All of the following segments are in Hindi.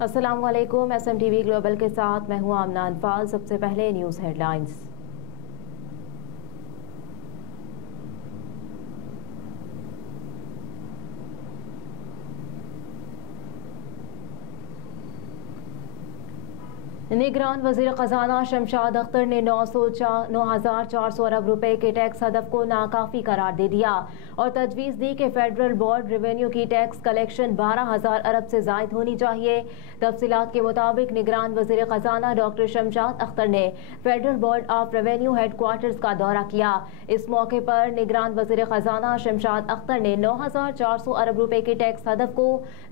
अस्सलाम वालेकुम। SMTV ग्लोबल के साथ मैं हूं आमना अनफाल। सबसे पहले न्यूज़ हेडलाइंस। निगरान वज़ीर ख़जाना शमशाद अख्तर ने 9,400 अरब रुपए के टैक्स हदफ को नाकाफ़ी करार दे दिया और तजवीज़ दी कि फेडरल बोर्ड रेवेन्यू की टैक्स कलेक्शन 12,000 अरब से ज़ायद होनी चाहिए। तफसीलात के मुताबिक निगरान वज़ीर ख़जाना डॉक्टर शमशाद अख्तर ने federal board of revenue headquarters का दौरा किया। इस मौके पर निगरान वज़ीर ख़जाना शमशाद अख्तर ने 9,400 अरब रुपए के टैक्स हदफ को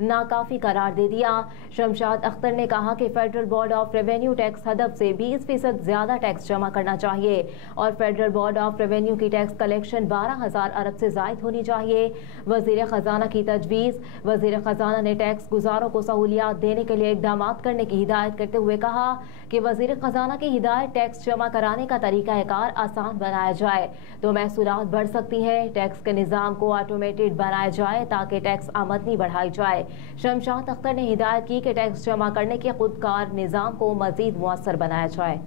नाकाफ़ी करार दे दिया। शमशाद अख्तर ने कहा कि federal board of revenue tax हदफ से 20% ज्यादा टैक्स जमा करना चाहिए और फेडरल बोर्ड ऑफ रेवेन्यू की टैक्स कलेक्शन 12,000 अरब से जायद होनी चाहिए। वजीर खजाना की तजवीज़। वजीर खजाना ने टैक्स गुजारों को सहूलियात देने के लिए इकदाम करने की हिदायत करते हुए कहा कि वजीर खजाना की हिदायत टैक्स जमा कराने का तरीकाकार आसान बनाया जाए तो महसूलात बढ़ सकती हैं। टैक्स के निज़ाम को ऑटोमेटेड बनाया जाए ताकि टैक्स आमदनी बढ़ाई जाए। शमशाद अख्तर ने हिदायत की कि टैक्स जमा करने के खुदकार निज़ाम को मज़ीद मुअस्सर बनाया जाए।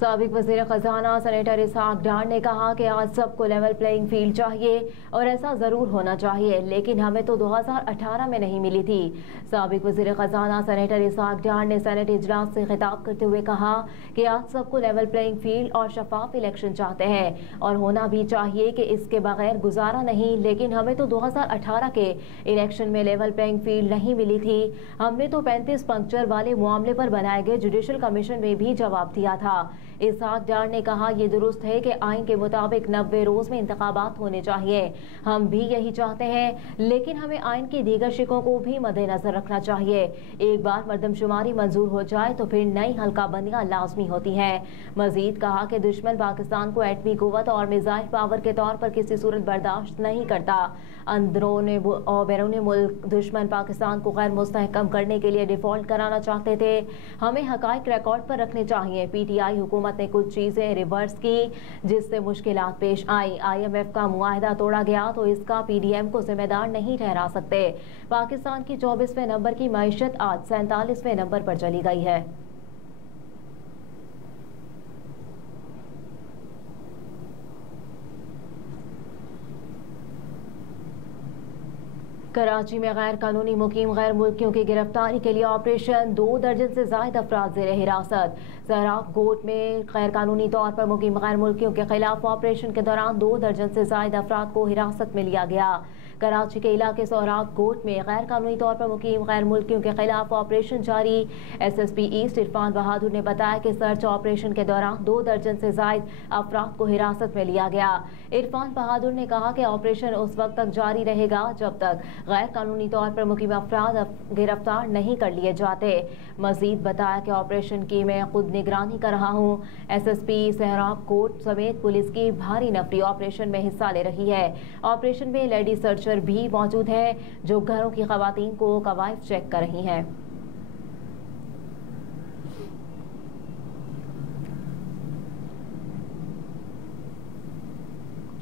साबिक वज़ीर ख़जाना सेनेटर इसहाक डार ने कहा कि आज सबको लेवल प्लेइंग फील्ड चाहिए और ऐसा ज़रूर होना चाहिए, लेकिन हमें तो 2018 में नहीं मिली थी। साबिक वज़ीर ख़जाना सेनेटर इसहाक डार ने सेनेट इजलास से खिताब करते हुए कहा कि आज सबको लेवल प्लेइंग फील्ड और शफाफ इलेक्शन चाहते हैं और होना भी चाहिए कि इसके बगैर गुजारा नहीं, लेकिन हमें तो 2018 के इलेक्शन में लेवल प्लेइंग फील्ड नहीं मिली थी। हमने तो 35 पंक्चर वाले मामले पर बनाए गए जुडिशल कमीशन में भी जवाब दिया था। इसहाक डार ने कहा यह दुरुस्त है कि आइन के मुताबिक 90 रोज में इंतखाबात होने चाहिए। हम भी यही चाहते हैं, लेकिन हमें आइन की दीगर शिकों को भी मद्देनजर रखना चाहिए। एक बार मरदमशुमारी मंजूर हो जाए तो फिर नई हल्का बंदियां लाजमी होती हैं। मजीद कहा कि दुश्मन पाकिस्तान को एटमी कुव्वत और मिसाइल पावर के तौर पर किसी सूरत बर्दाश्त नहीं करता। अंदरूनी और बैरून मुल्क दुश्मन पाकिस्तान को गैर मुस्तहकम करने के लिए डिफॉल्ट कराना चाहते थे। हमें हकाइक रिकॉर्ड पर रखने चाहिए। PTI हुकूमत ने कुछ चीजें रिवर्स की जिससे मुश्किलात पेश आई। IMF का मुआहदा तोड़ा गया तो इसका PDM को जिम्मेदार नहीं ठहरा सकते। पाकिस्तान की 24वें नंबर की मईशत आज 47वें नंबर पर चली गई है। कराची में गैर कानूनी मुकीम गैर मुल्कियों की गिरफ्तारी के लिए ऑपरेशन। 2 दर्जन से ज्यादा अफराद ज़ेरे हिरासत। सहराब गोट में गैर कानूनी तौर पर मुकीम गैर मुल्कियों के खिलाफ ऑपरेशन के दौरान 2 दर्जन से ज्यादा अफराद को हिरासत में लिया गया। कराची के इलाके सोहराब गोट में गैर कानूनी तौर पर मुकीम गैर मुल्कियों के खिलाफ ऑपरेशन जारी। SSP ईस्ट इरफान बहादुर ने बताया कि सर्च ऑपरेशन के दौरान 2 दर्जन से ज्यादा अफराद को हिरासत में लिया गया। इरफान बहादुर ने कहा कि ऑपरेशन उस वक्त तक जारी रहेगा जब तक गैर कानूनी तौर पर मुकीम अफराद गिरफ्तार नहीं कर लिए जाते। मजीद बताया कि ऑपरेशन की मैं खुद निगरानी कर रहा हूँ। SSP सहराब कोट समेत पुलिस की भारी नफरी ऑपरेशन में हिस्सा ले रही है। ऑपरेशन में लेडी सर्चर भी मौजूद है जो घरों की खवातीन को कवायद चेक कर रही हैं।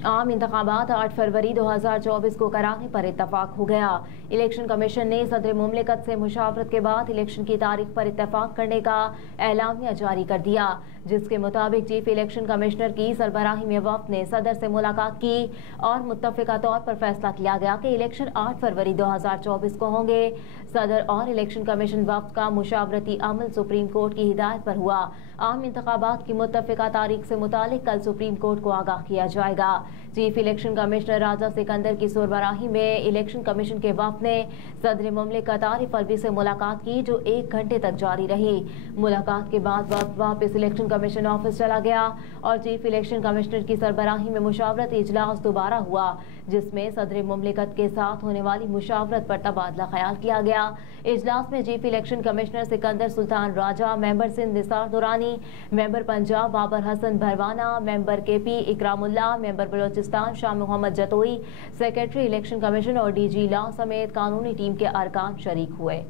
आम इंतखाबात 8 फरवरी 2024 को कराने पर इत्तफाक हो गया। इलेक्शन कमीशन ने सदर मुमलिकत से मुशावरत के बाद इलेक्शन की तारीख पर इत्तफाक करने का एलामिया जारी कर दिया, जिसके मुताबिक चीफ इलेक्शन कमिश्नर की सरबराही में वफ्द ने सदर से मुलाकात की और मुत्तफिका तौर पर फैसला किया गया कि इलेक्शन 8 फरवरी 2024 को होंगे। सदर और इलेक्शन कमीशन वफ्द का मुशावरती अमल सुप्रीम कोर्ट की हिदायत पर हुआ। आम इंतखाबात की मुत्तफिका तारीख से मुतालिक कल सुप्रीम कोर्ट को आगाह किया जाएगा। चीफ इलेक्शन कमिश्नर राजा सिकंदर की सरबराही में इलेक्शन कमीशन के वफ्द ने सदर मुमलिकत आरिफ अलवी से मुलाकात की जो 1 घंटे तक जारी रही। मुलाकात के बाद वफ्द वापस इलेक्शन कमीशन ऑफिस चला गया और चीफ इलेक्शन कमिश्नर की सरबराही में मुशावरत इजलास दोबारा हुआ, जिसमें सदर मुमलिकत के साथ होने वाली मुशावरत पर तबादला ख्याल किया गया। इजलास में chief election commissioner Sikandar Sultan Raja, member Sindh Nisar Durrani, member Punjab Babar Hassan Bharwana, member KP Ikramullah, member Balochistan Shah Mohammad Jatoi, secretary election commission और DG लॉ समेत कानूनी टीम के अरकान शरीक हुए।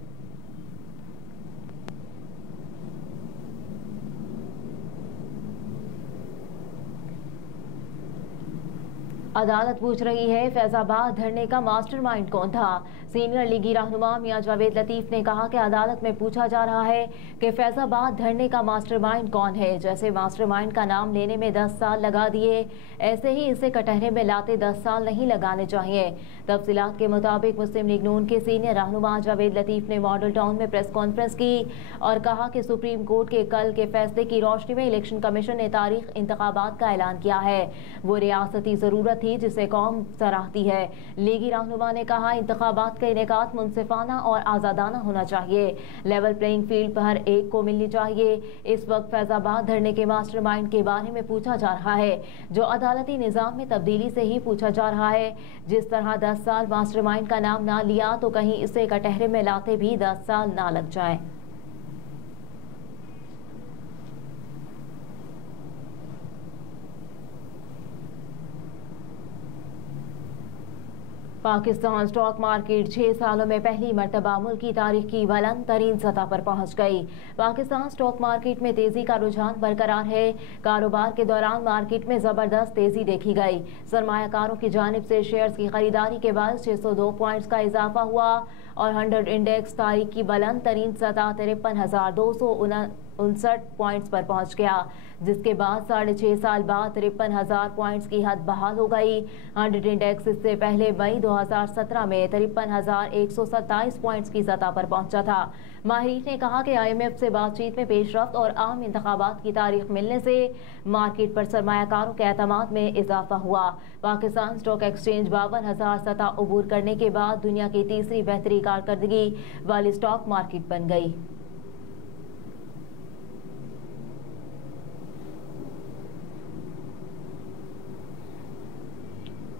अदालत पूछ रही है फैजाबाद धरने का मास्टरमाइंड कौन था। सीनियर लीगी रहनुमा मियां जावेद लतीफ ने कहा कि अदालत में पूछा जा रहा है कि फैजाबाद धरने का मास्टरमाइंड कौन है। जैसे मास्टरमाइंड का नाम लेने में 10 साल लगा दिए, ऐसे ही इसे कटहरे में लाते 10 साल नहीं लगाने चाहिए। तफसीलात के मुताबिक मुस्लिम लीग नून के सीनियर रहनुमा जावेद लतीफ ने मॉडल टाउन में प्रेस कॉन्फ्रेंस की और कहा कि सुप्रीम कोर्ट के कल के फैसले की रोशनी में इलेक्शन कमीशन ने तारीख इंतखाबात का ऐलान किया है। वो रियासती जरूरत थी जिसे कौम सराहती है। लीगी रहनुमा ने कहा इंतखाबात का इनेकात मुनसिफाना और आज़ादाना होना चाहिए। लेवल प्लेइंग फील्ड पर हर एक को मिलनी चाहिए। इस वक्त फैजाबाद धरने के मास्टरमाइंड के बारे में पूछा जा रहा है, जो अदालती निज़ाम में तब्दीली से ही पूछा जा रहा है। जिस तरह 10 साल मास्टरमाइंड का नाम ना लिया तो कहीं इसे कटहरे में लाते भी 10 साल ना लग जाए। पाकिस्तान स्टॉक मार्केट 6 सालों में पहली मर्तबा मुल्क की तारीख की बुलंद तरीन सतह पर पहुंच गई। पाकिस्तान स्टॉक मार्केट में तेजी का रुझान बरकरार है। कारोबार के दौरान मार्केट में जबरदस्त तेजी देखी गई। सरमायाकारों की जानिब से शेयर्स की खरीदारी के बाद 602 पॉइंट्स का इजाफा हुआ और 100 इंडेक्स तारीख की बुलंद तरीन सतह 53,259 पॉइंट्स पर पहुंच गया, जिसके बाद 6.5 साल बाद 53,000 पॉइंट्स की हद बहाल हो गई। 100 इंडेक्स इससे पहले मई 2017 में 53,127 पॉइंट्स की सतह पर पहुंचा था। माहिरीन ने कहा कि IMF से बातचीत में पेशरफ्त और आम इंतखाबात की तारीख मिलने से मार्केट पर सरमायाकारों के एतमाद में इजाफा हुआ। पाकिस्तान स्टॉक एक्सचेंज 52,000 सतह अबूर करने के बाद दुनिया की तीसरी बेहतरीन कारकर्दगी वाली स्टॉक मार्केट बन गई।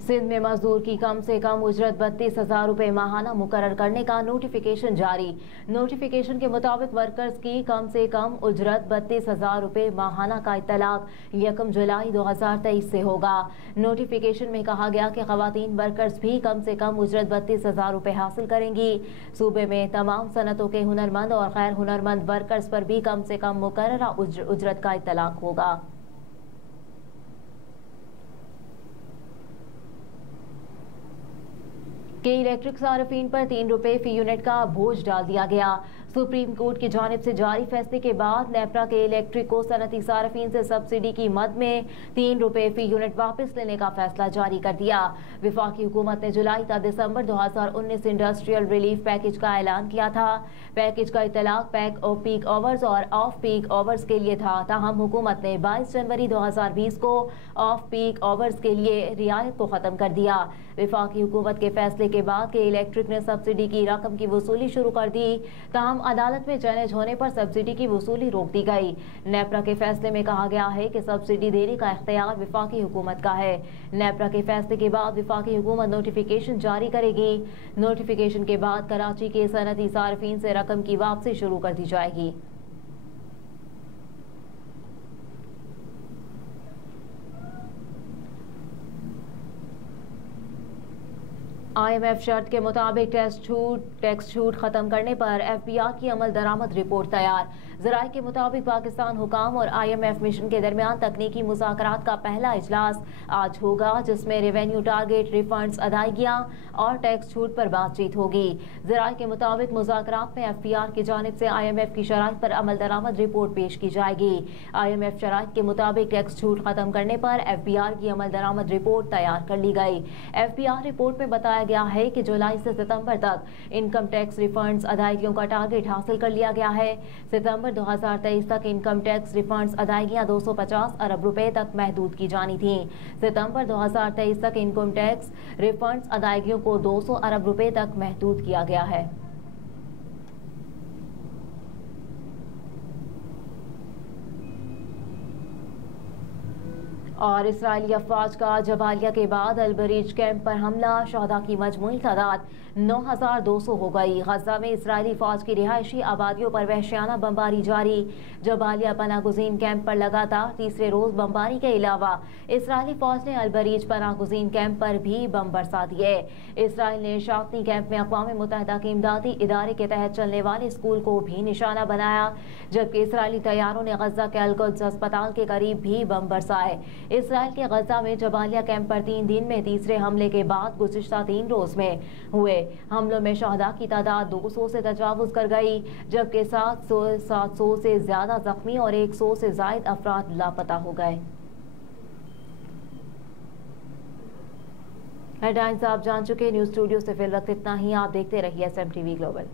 सिंध में मजदूर की कम से कम उजरत 32,000 रुपये माहाना मुकर्रर करने का नोटिफिकेशन जारी। नोटिफिकेशन के मुताबिक वर्कर्स की कम से कम उजरत 32,000 रुपये माहाना का इतलाक 1 जुलाई 2023 से होगा। नोटिफिकेशन में कहा गया कि खवातीन वर्कर्स भी कम से कम उजरत 32,000 रुपये हासिल करेंगी। सूबे में तमाम सनतों के हुनरमंद और गैर हुनरमंद वर्कर्स पर भी कम से कम मुकर्ररा उजरत का इतलाक होगा। के इलेक्ट्रिक सार्फिन पर 3 रुपये फी यूनिट का बोझ डाल दिया गया। सुप्रीम कोर्ट की जानिब से जारी फैसले के बाद नेपरा के इलेक्ट्रिक को सनती सार्फिन से सब्सिडी की मद में 3 रुपये फी यूनिट वापस लेने का फैसला जारी कर दिया। विफाकी हुकूमत ने जुलाई ta दिसंबर 2019 इंडस्ट्रियल रिलीफ पैकेज का ऐलान किया था। पैकेज का इतलाक पैक ऑफ पीक आवर्स और ऑफ पीक आवर्स के लिए था। ताहम हुकूमत ने 22 जनवरी 2020 को ऑफ पीक आवर्स के लिए रियायत को खत्म कर दिया। विफाकी हुकूमत के फैसले के बाद के इलेक्ट्रिक ने सब्सिडी की रकम की वसूली शुरू कर दी। ताहम अदालत में चैलेंज होने पर सब्सिडी की वसूली रोक दी गई। नेपरा के फैसले में कहा गया है कि सब्सिडी देने का इख्तियार विफाकी हुकूमत का है। नेपरा के फैसले के बाद विफाकी हुकूमत नोटिफिकेशन जारी करेगी। नोटिफिकेशन के बाद कराची के सनती सार्फिन से रकम की वापसी शुरू कर दी जाएगी। IMF शर्त के मुताबिक टैक्स छूट खत्म करने पर FBR की अमल दरामद रिपोर्ट तैयार। ज़राए के मुताबिक पाकिस्तान हुकाम और IMF मिशन के दरमियान तकनीकी मुज़ाकरात का पहला इजलास आज होगा, जिसमें रेवेन्यू टारगेट, रिफंड्स, अदायगियाँ और टैक्स छूट पर बातचीत होगी। ज़राए के मुताबिक मुज़ाकरात में FBR की जानिब से IMF की शराइत पर अमल दरामद रिपोर्ट पेश की जाएगी। IMF शराइत के मुताबिक टैक्स छूट खत्म करने पर FBR की अमल दरामद रिपोर्ट तैयार कर ली गई। FBR रिपोर्ट में बताया गया है कि जुलाई से सितंबर तक इनकम टैक्स रिफंड्स अदायगियों का टारगेट हासिल कर लिया गया है। सितंबर 2023 तक इनकम टैक्स रिफंड्स अदायगियां 250 अरब रुपए तक महदूद की जानी थी। सितंबर 2023 तक इनकम टैक्स रिफंड्स अदायगियों को 200 अरब रुपए तक महदूद किया गया है। और इसराइली अफवाज का जबालिया के बाद अलबरीज कैंप पर हमला, शहदा की मजमूई तादाद 9,200 हो गई। गजा में इसराइली फौज की रिहायशी आबादियों पर वहशियाना बमबारी जारी। जबालिया पनागुजीन कैंप पर लगातार तीसरे रोज बमबारी के अलावा इसराइली फौज ने अलबरीज पनागुजीन कैंप पर भी बम बरसा दिए। इसराइल ने शातनी कैंप में अक़वाम मुत्तहिदा के इमदादी इदारे के तहत चलने वाले स्कूल को भी निशाना बनाया, जबकि इसराइली तैयारों ने गजा के अलकुद्स अस्पताल के करीब भी बम बरसाए। इसराइल के गजा में जबालिया कैंप पर 3 दिन में तीसरे हमले के बाद गुज़िश्ता 3 रोज में हुए हमलों में शहदा की तादाद 200 से तजावुज कर गई, जबकि 700 से ज्यादा जख्मी और 100 से जायद अफराद लापता हो गए। हेडलाइंस आप जान चुके। न्यूज स्टूडियो से फिल वक्त इतना ही। आप देखते रहिए SMTV ग्लोबल।